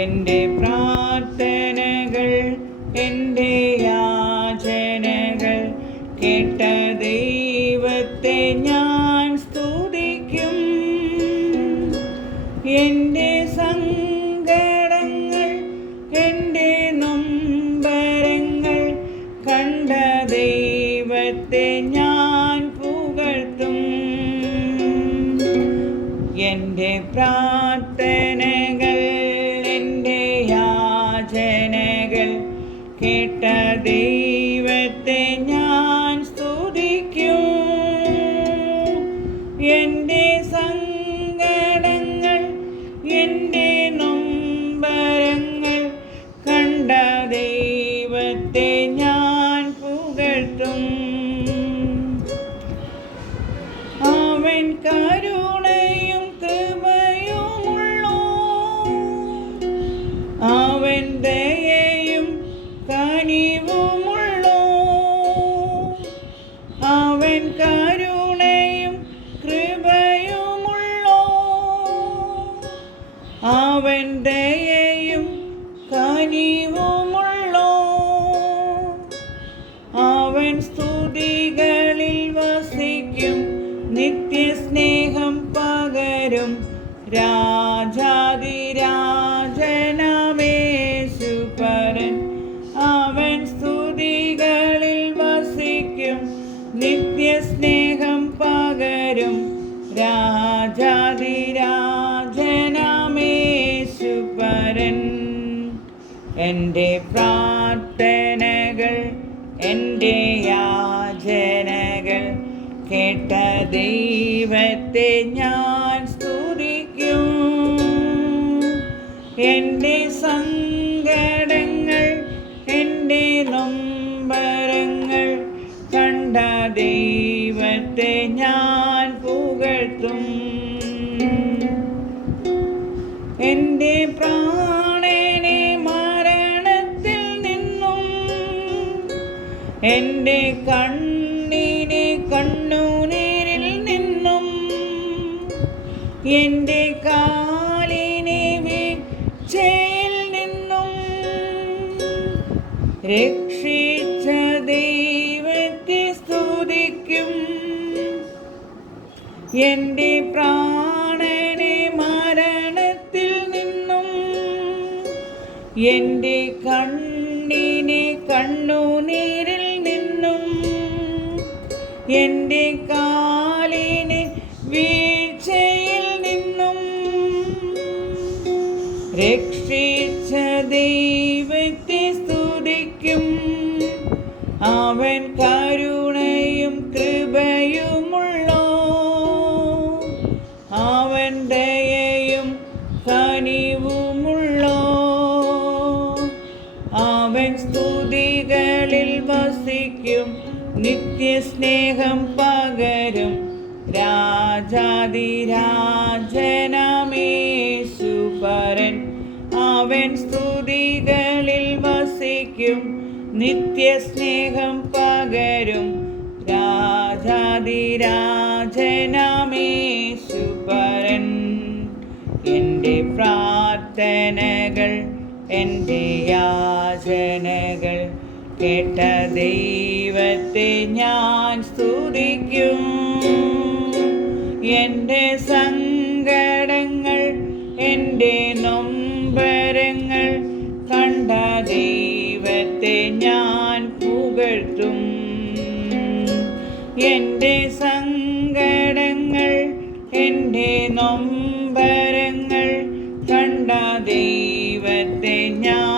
എൻ്റെ പ്രാർത്ഥനകൾ എൻ്റെ യാചനകൾ കേട്ട ദൈവത്തെ ഞാൻ സ്തുതിക്കും. എൻ്റെ സങ്കടങ്ങൾ എൻ്റെ നൊമ്പരങ്ങൾ കണ്ട ദൈവത്തെ ഞാൻ പുകഴ്ത്തും. എൻ്റെ പ്രാർത്ഥനകൾ എൻ്റെ യാചനകൾ കേട്ട ദൈവത്തെ ഞാൻ സ്തുതിക്കും. എൻ്റെ സങ്കടങ്ങൾ എൻ്റെ നൊമ്പരങ്ങൾ കണ്ട ദൈവത്തെ ഞാൻ പുകഴ്ത്തും. അവൻ കരുണയും കൃപയുമുള്ളോ, അവൻ ദയയും കനിവുമുള്ളോ, അവൻ കരുണയും കൃപയുമുള്ളോ, അവൻ ദയയും കനിവുമുള്ളോ, അവൻ സ്തുതികളിൽ വസിക്കും, നിത്യസ്നേഹം പകരും രാജാധിരാജനമേശുപരൻ. അവൻ സ്തുതികളിൽ വസിക്കും, നിത്യസ്നേഹം പകരും രാജാധിരാജനമേശുപരൻ. എൻ്റെ പ്രാർത്ഥനകൾ എൻ്റെ യാചനകൾ കേട്ട ദൈവത്തെ ഞാൻ സ്തുതിക്കും. എൻ്റെ സങ്കടങ്ങൾ എൻ്റെ നൊമ്പരങ്ങൾ കണ്ട ദൈവത്തെ ഞാൻ പുകഴ്ത്തും. എൻ്റെ പ്രാണനെ മരണത്തിൽ നിന്നും എൻ്റെ കണ്ണിനെ കണ്ണുനീരിൽ നിന്നും എൻ്റെ കാലിനെ വീഴ്ചയിൽ നിന്നും രക്ഷിച്ച ദൈവത്തെ സ്തുതിക്കും. എൻ്റെ പ്രാണനെ മരണത്തിൽ നിന്നും എൻ്റെ കണ്ണിനെ കണ്ണുനീരിൽ നിന്നും എൻ്റെ കാലിനെ വീഴ്ചയിൽ നിന്നും രക്ഷിച്ച ദൈവത്തെ സ്തുതിക്കും. അവൻ കരുണയും കൃപയുമുള്ളോ, അവൻ ദയയും കനിവുമുള്ളോ, അവൻ സ്തുതികളിൽ വസിക്കും, നിത്യസ്നേഹം പകരും രാജാധിരാജനമേശുപരൻ. അവൻ സ്തുതികളിൽ വസിക്കും, നിത്യസ്നേഹം പകരും രാജാധിരാജനമേശുപരൻ. എൻ്റെ പ്രാർത്ഥനകൾ എൻ്റെ യാചനകൾ കേട്ട ദൈവത്തെ ഞാൻ സ്തുതിക്കും. എൻ്റെ സങ്കടങ്ങൾ എൻ്റെ നൊമ്പരങ്ങൾ കണ്ട ദൈവത്തെ ഞാൻ പുകഴ്ത്തും. എൻ്റെ സങ്കടങ്ങൾ എൻ്റെ നൊമ്പരങ്ങൾ കണ്ട ദൈവത്തെ ഞാൻ